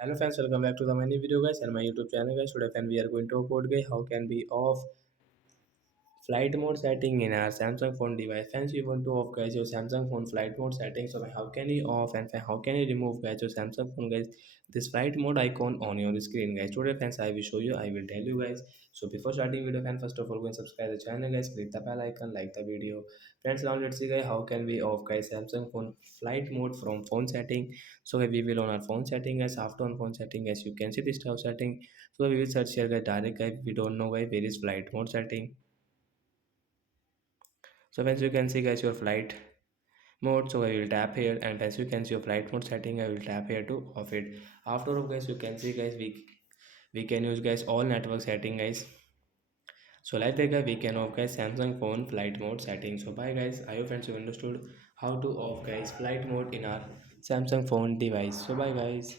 Hello friends, welcome back to the many video guys and my YouTube channel guys. Today friend we are going to talk about guys how can we off flight mode setting in our Samsung phone device. Friends, you want to off guys your Samsung phone flight mode setting. So how can you off and how can you remove guys your Samsung phone guys this flight mode icon on your screen guys. Today friends I will show you, I will tell you guys. So before starting video friend, first of all go and subscribe the channel guys, click the bell icon, like the video. Friends, now let's see guys how can we off guys Samsung phone flight mode from phone setting. So we will on our phone setting guys. After on phone setting guys, you can see this tab setting. So we will search here guys direct guys. We don't know guys where is flight mode setting. So as you can see guys your flight mode, so I will tap here, and as you can see your flight mode setting, I will tap here to off it. After all guys, you can see guys we can use guys all network setting guys. So like that guys we can off guys Samsung phone flight mode setting. So bye guys, I hope friends you understood how to off guys flight mode in our Samsung phone device. So bye guys.